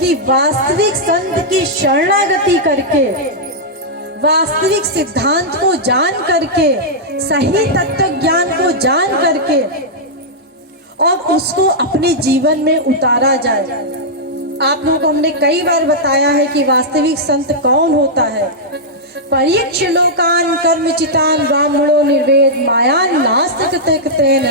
कि वास्तविक संत की शरणागति करके, वास्तविक सिद्धांत को जान करके, सही तत्व ज्ञान को जान करके और उसको अपने जीवन में उतारा जाए। आप लोगों को हमने कई बार बताया है कि वास्तविक संत कौन होता है। परीक्ष लोकान कर्मचितान ब्राह्मणो निर्वेद मायान नास्तिकतेन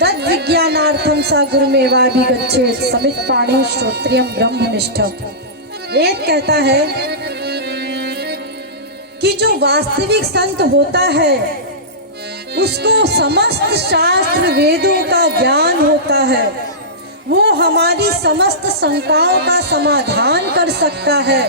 तद विज्ञानार्थम सा गुरुमेवाभिगच्छेत् समित पाणि श्रोत्रियम ब्रह्मनिष्ठम। वेद कहता है कि जो वास्तविक संत होता है उसको समस्त शास्त्र वेदों का ज्ञान होता है, वो हमारी समस्त शंकाओं का समाधान कर सकता है,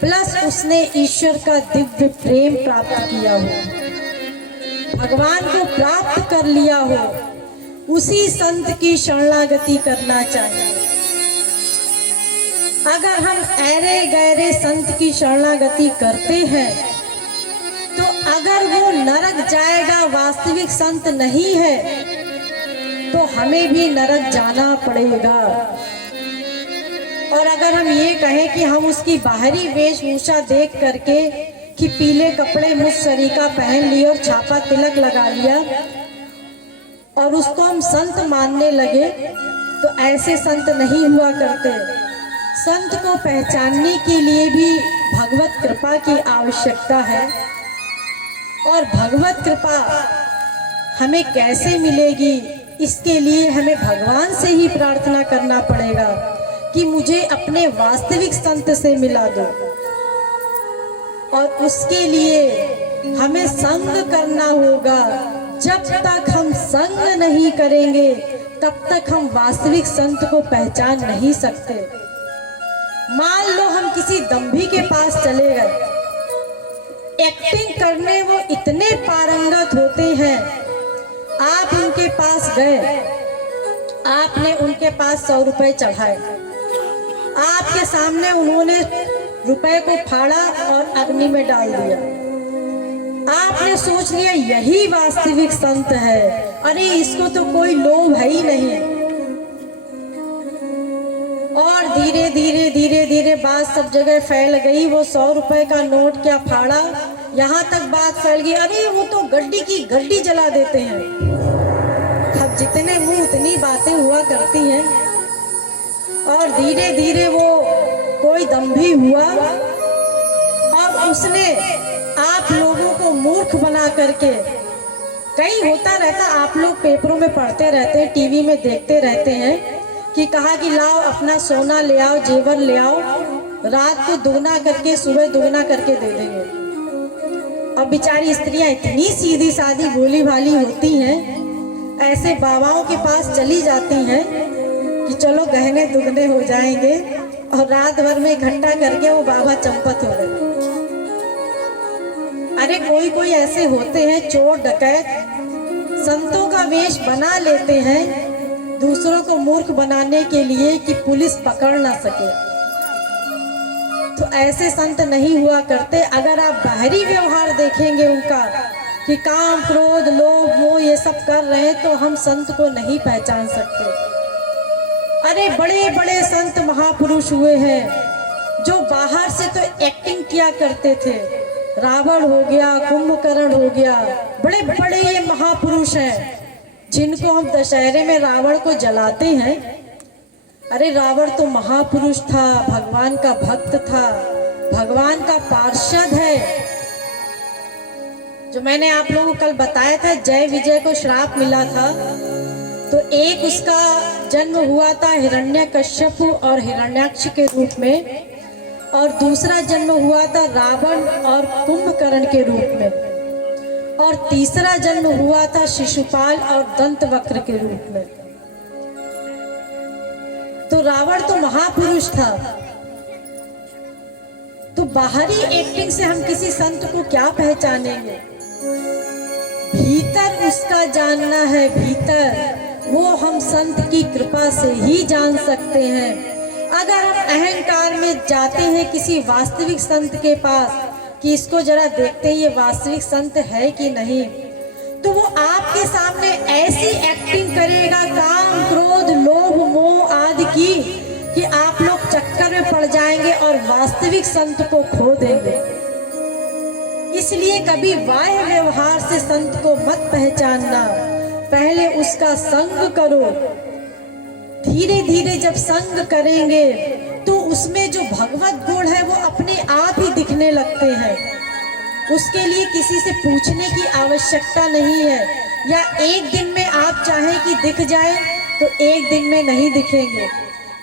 प्लस उसने ईश्वर का दिव्य प्रेम प्राप्त किया हो, भगवान को प्राप्त कर लिया हो, उसी संत की शरणागति करना चाहिए। अगर हम ऐरे गहरे संत की शरणागति करते हैं तो अगर वो नरक जाएगा, वास्तविक संत नहीं है, तो हमें भी नरक जाना पड़ेगा। और अगर हम ये कहें कि हम उसकी बाहरी वेशभूषा देख करके कि पीले कपड़े मुझ सरीका पहन लिए और छापा तिलक लगा लिया और उसको हम संत मानने लगे, तो ऐसे संत नहीं हुआ करते। संत को पहचानने के लिए भी भगवत कृपा की आवश्यकता है। और भगवत कृपा हमें कैसे मिलेगी, इसके लिए हमें भगवान से ही प्रार्थना करना पड़ेगा कि मुझे अपने वास्तविक संत से मिला दो। और उसके लिए हमें संग करना होगा। जब तक हम संग नहीं करेंगे तब तक हम वास्तविक संत को पहचान नहीं सकते। मान लो हम किसी दंभी के पास चले गए, एक्टिंग करने वो इतने पारंगत होते हैं, आप उनके पास गए, आपने उनके पास 100 रुपए चढ़ाए, आपके सामने उन्होंने रुपए को फाड़ा और अग्नि में डाल दिया। आपने सोच लिया यही वास्तविक संत है, अरे इसको तो कोई लोभ है ही नहीं। और धीरे धीरे धीरे धीरे बात सब जगह फैल गई। वो 100 रुपए का नोट क्या फाड़ा, यहाँ तक बात फैल गई, अरे वो तो गड्डी की गड्डी जला देते हैं। अब जितने मुंह उतनी बातें हुआ करती हैं। और धीरे धीरे वो कोई दंभी हुआ और उसने आप लोगों को मूर्ख बना करके, कई होता रहता, आप लोग पेपरों में पढ़ते रहते हैं, टीवी में देखते रहते हैं कि कहा कि लाओ अपना सोना ले आओ, जेवर ले आओ, रात को दुगना करके सुबह दुगना करके दे देंगे। अब बेचारी स्त्रियां इतनी सीधी सादी भोली भाली होती हैं, ऐसे बाबाओं के पास चली जाती हैं कि चलो गहने दुगने हो जाएंगे, और रात भर में इकट्ठा करके वो बाबा चंपत हो गए। अरे कोई कोई ऐसे होते हैं चोर डकैत, संतों का वेश बना लेते हैं दूसरों को मूर्ख बनाने के लिए कि पुलिस पकड़ ना सके। तो ऐसे संत नहीं हुआ करते। अगर आप बाहरी व्यवहार देखेंगे उनका कि काम क्रोध लोभ मोह ये सब कर रहे हैं, तो हम संत को नहीं पहचान सकते। अरे बड़े बड़े संत महापुरुष हुए हैं जो बाहर से तो एक्टिंग किया करते थे। रावण हो गया, कुंभकर्ण हो गया, बड़े बड़े ये महापुरुष हैं जिनको हम दशहरे में रावण को जलाते हैं। अरे रावण तो महापुरुष था, भगवान का भक्त था, भगवान का पार्षद है। जो मैंने आप लोगों को कल बताया था, जय विजय को श्राप मिला था, तो एक उसका जन्म हुआ था हिरण्यकश्यप और हिरण्याक्ष के रूप में, और दूसरा जन्म हुआ था रावण और कुंभकर्ण के रूप में, और तीसरा जन्म हुआ था शिशुपाल और दंतवक्र के रूप में। तो रावण तो महापुरुष था। तो बाहरी एक्टिंग से हम किसी संत को क्या पहचानेंगे? भीतर उसका जानना है, भीतर वो हम संत की कृपा से ही जान सकते हैं। अगर हम अहंकार में जाते हैं किसी वास्तविक संत के पास कि इसको जरा देखते हैं ये वास्तविक संत है कि नहीं, तो वो आपके सामने ऐसी एक्टिंग करेगा काम क्रोध लोभ मोह आदि की कि आप लोग चक्कर में पड़ वास्तविक संत को खो देंगे। इसलिए कभी बाह्य व्यवहार से संत को मत पहचानना, पहले उसका संग करो। धीरे धीरे जब संग करेंगे तो उसमें जो भगवत गुण है वो अपने आप ही दिखने लगते हैं। उसके लिए किसी से पूछने की आवश्यकता नहीं है, या एक दिन में आप चाहें कि दिख जाए तो एक दिन में नहीं दिखेंगे।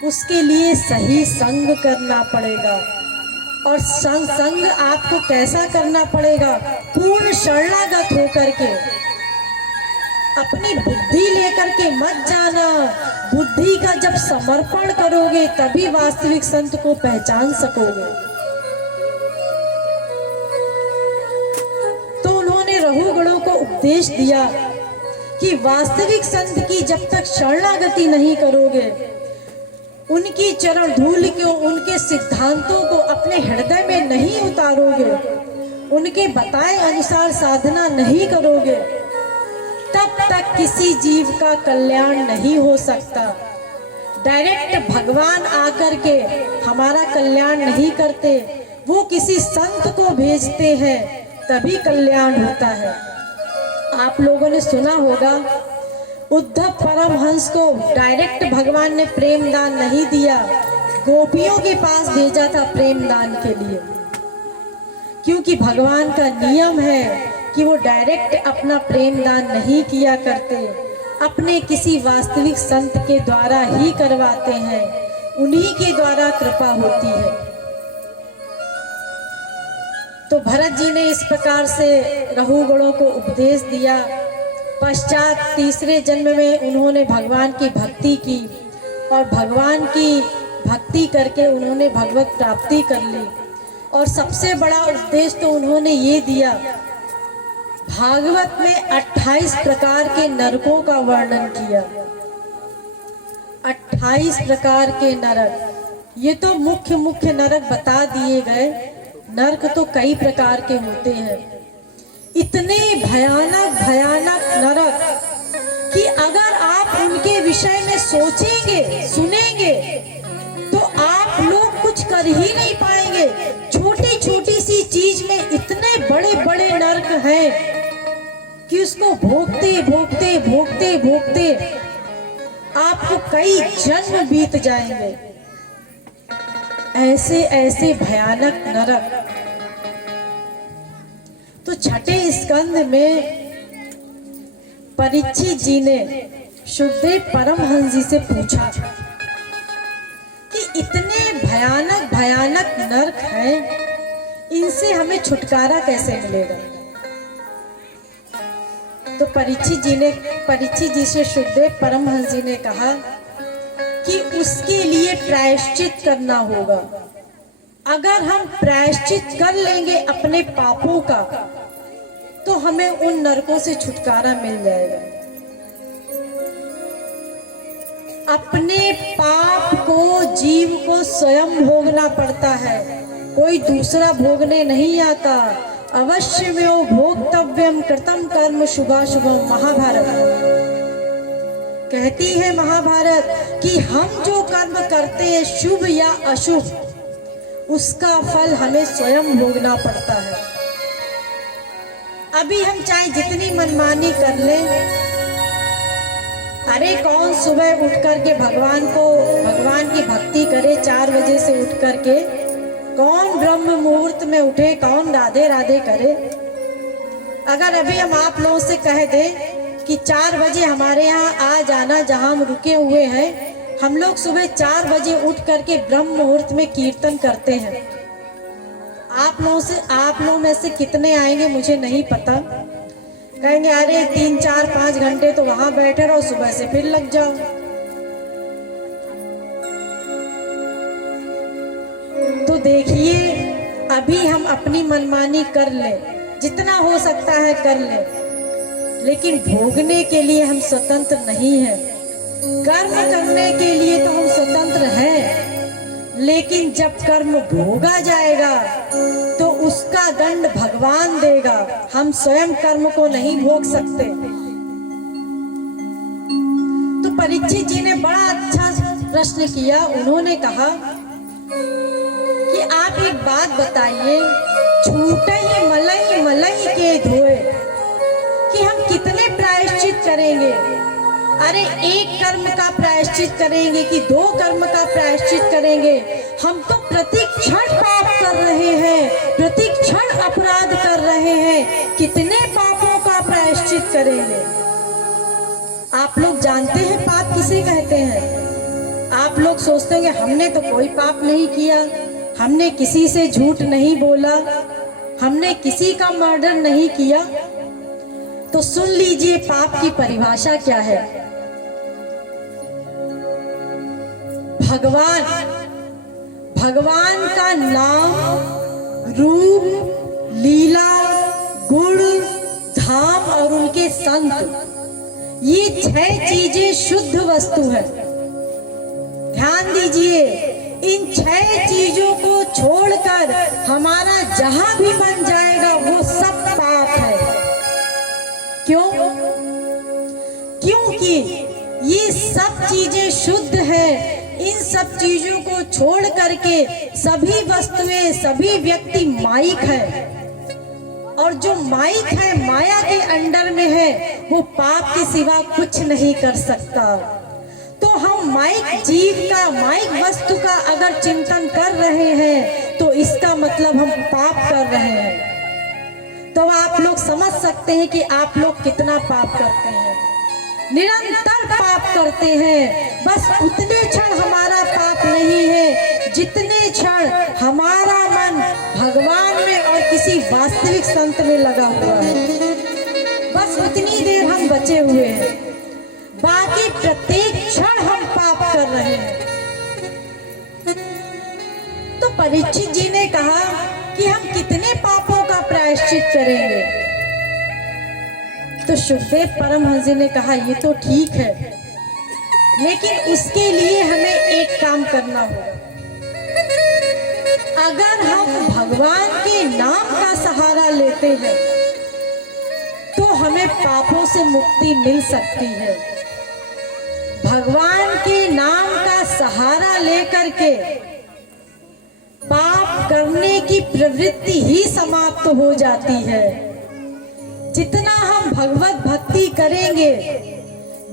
उसके लिए सही संग करना पड़ेगा। और संग आपको कैसा करना पड़ेगा? पूर्ण शरणागत होकर के, अपनी बुद्धि लेकर के मत जाना। बुद्धि का जब समर्पण करोगे तभी वास्तविक संत को पहचान सकोगे। तो उन्होंने रहुगणों को उपदेश दिया कि वास्तविक संत की जब तक शरणागति नहीं करोगे, उनकी चरण धूल को, उनके सिद्धांतों को अपने हृदय में नहीं उतारोगे, उनके बताए अनुसार साधना नहीं करोगे, तब तक किसी जीव का कल्याण नहीं हो सकता। डायरेक्ट भगवान आकर के हमारा कल्याण नहीं करते, वो किसी संत को भेजते हैं तभी कल्याण होता है। आप लोगों ने सुना होगा, उद्धव परमहंस को डायरेक्ट भगवान ने प्रेम दान नहीं दिया, गोपियों के पास भेजा था प्रेम दान के लिए। क्योंकि भगवान का नियम है कि वो डायरेक्ट अपना प्रेम दान नहीं किया करते, अपने किसी वास्तविक संत के द्वारा ही करवाते हैं, उन्हीं के द्वारा कृपा होती है। तो भरत जी ने इस प्रकार से रहुगणों को उपदेश दिया। पश्चात तीसरे जन्म में उन्होंने भगवान की भक्ति की और भगवान की भक्ति करके उन्होंने भगवत प्राप्ति कर ली। और सबसे बड़ा उपदेश तो उन्होंने ये दिया, भागवत में 28 प्रकार के नरकों का वर्णन किया। 28 प्रकार के नरक, ये तो मुख्य नरक बता दिए गए। नरक तो कई प्रकार के होते हैं, इतने भयानक भयानक नरक कि अगर आप उनके विषय में सोचेंगे, सुनेंगे, तो आप लोग कुछ कर ही नहीं पाएंगे। छोटी छोटी सी चीज में इतने बड़े बड़े नरक हैं कि उसको भोगते भोगते भोगते भोगते आपको कई जन्म बीत जाएंगे। ऐसे ऐसे भयानक नरक। तो छठे स्कंद में परीक्षित जी ने सुखदेव परमहंस जी से पूछा कि इतने भयानक भयानक नरक हैं, इनसे हमें छुटकारा कैसे मिलेगा? तो परीक्षित जी से सुखदेव परमहंस जी ने कहा कि उसके लिए प्रायश्चित करना होगा। अगर हम प्रायश्चित कर लेंगे अपने पापों का, तो हमें उन नरकों से छुटकारा मिल जाएगा। अपने पाप को जीव को स्वयं भोगना पड़ता है, कोई दूसरा भोगने नहीं आता। अवश्य में वो भोक्तव्यम कृतम कर्म शुभाशुभम। महाभारत कहती है महाभारत कि हम जो कर्म करते हैं शुभ या अशुभ, उसका फल हमें स्वयं भोगना पड़ता है। अभी हम चाहे जितनी मनमानी कर लें, अरे कौन सुबह उठ करके भगवान की भक्ति करे 4 बजे से उठ करके? कौन ब्रह्म मुहूर्त में उठे? कौन राधे राधे करे? अगर अभी हम आप लोगों से कह दें कि 4 बजे हमारे यहाँ आ जाना, जहाँ हम रुके हुए हैं, हम लोग सुबह 4 बजे उठ करके ब्रह्म मुहूर्त में कीर्तन करते हैं। आप लोगों में से कितने आएंगे मुझे नहीं पता। कहेंगे अरे 3, 4, 5 घंटे तो वहां बैठे रहो, सुबह से फिर लग जाओ। तो देखिए, अभी हम अपनी मनमानी कर लें, जितना हो सकता है कर लें, लेकिन भोगने के लिए हम स्वतंत्र नहीं हैं। कर्म करने के लिए तो हम स्वतंत्र हैं, लेकिन जब कर्म भोगा जाएगा तो उसका दंड भगवान देगा। हम स्वयं कर्म को नहीं भोग सकते। तो परीक्षित जी ने बड़ा अच्छा प्रश्न किया। उन्होंने कहा कि बात बताइए, छूटे ही मलई मलई के धोए, कि हम कितने प्रायश्चित करेंगे। अरे एक कर्म का प्रायश्चित करेंगे कि 2 कर्म का प्रायश्चित करेंगे। हम तो प्रति क्षण पाप कर रहे हैं, प्रति क्षण अपराध कर रहे हैं, कितने पापों का प्रायश्चित करेंगे। आप लोग जानते हैं पाप किसे कहते हैं? आप लोग सोचते होंगे हमने तो कोई पाप नहीं किया, हमने किसी से झूठ नहीं बोला, हमने किसी का मर्डर नहीं किया। तो सुन लीजिए पाप की परिभाषा क्या है। भगवान का नाम, रूप, लीला, गुण, धाम और उनके संत, ये 6 चीजें शुद्ध वस्तु है। ध्यान दीजिए, इन 6 चीजों को छोड़कर हमारा जहां भी मन जाएगा वो सब पाप है। क्यों? क्योंकि ये सब चीजें शुद्ध है। इन सब चीजों को छोड़ करके सभी वस्तुएं, सभी व्यक्ति माइक है, और जो माइक है, माया के अंडर में है, वो पाप के सिवा कुछ नहीं कर सकता। तो हम माइक जीव का, माइक वस्तु का अगर चिंतन कर रहे हैं तो इसका मतलब हम पाप कर रहे हैं। तो आप लोग समझ सकते हैं कि आप लोग कितना पाप करते हैं। निरंतर पाप करते हैं। बस उतने क्षण हमारा पाप नहीं है जितने क्षण हमारा मन भगवान में और किसी वास्तविक संत में लगा हुआ है। बस उतनी देर हम बचे हुए हैं, बाकी प्रत्येक क्षण हम पाप कर रहे हैं। तो परीक्षित जी ने कहा कि हम कितने पापों का प्रायश्चित करेंगे। तो सुखदेव परमहंस जी ने कहा ये तो ठीक है, लेकिन उसके लिए हमें एक काम करना होगा। अगर हम भगवान के नाम का सहारा लेते हैं तो हमें पापों से मुक्ति मिल सकती है। भगवान के नाम का सहारा लेकर के पाप करने की प्रवृत्ति ही समाप्त हो जाती है। जितना हम भगवत भक्ति करेंगे,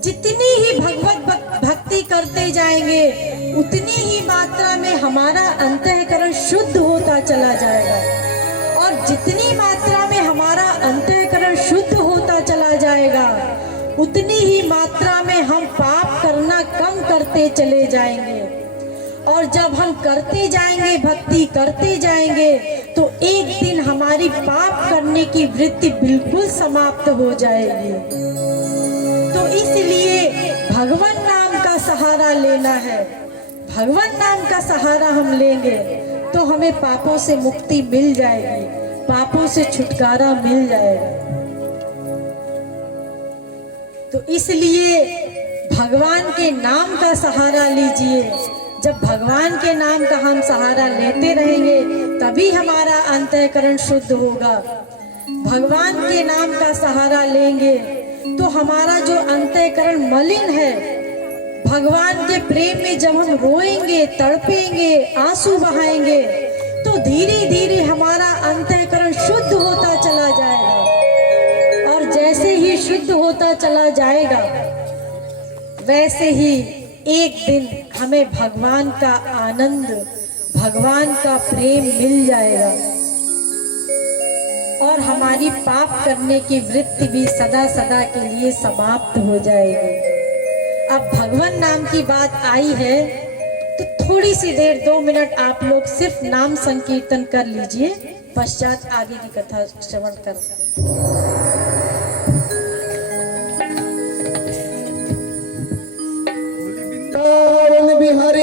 जितनी ही भगवत भक्ति करते जाएंगे, उतनी ही मात्रा में हमारा अंतःकरण शुद्ध होता चला जाएगा। और जितनी मात्रा में हमारा अंतःकरण शुद्ध होता चला जाएगा, उतनी ही मात्रा में हम पाप करना कम करते चले जाएंगे। और जब हम करते जाएंगे, भक्ति करते जाएंगे, तो एक दिन हमारी पाप करने की वृत्ति बिल्कुल समाप्त हो जाएगी। तो इसलिए भगवान नाम का सहारा लेना है। भगवान नाम का सहारा हम लेंगे तो हमें पापों से मुक्ति मिल जाएगी, पापों से छुटकारा मिल जाएगा। तो इसलिए भगवान के नाम का सहारा लीजिए। जब भगवान के नाम का हम सहारा लेते रहेंगे तभी हमारा अंतःकरण शुद्ध होगा। भगवान के नाम का सहारा लेंगे तो हमारा जो अंतःकरण मलिन है, भगवान के प्रेम में जब हम रोएंगे, तड़पेंगे, आंसू बहाएंगे, तो धीरे धीरे हमारा अंतःकरण शुद्ध होता चला जाएगा। और जैसे ही शुद्ध होता चला जाएगा, वैसे ही एक दिन हमें भगवान का आनंद, भगवान का प्रेम मिल जाएगा और हमारी पाप करने की वृत्ति भी सदा सदा के लिए समाप्त हो जाएगी। अब भगवान नाम की बात आई है तो थोड़ी सी देर 2 मिनट आप लोग सिर्फ नाम संकीर्तन कर लीजिए, पश्चात आगे की कथा श्रवण कर। बिहारी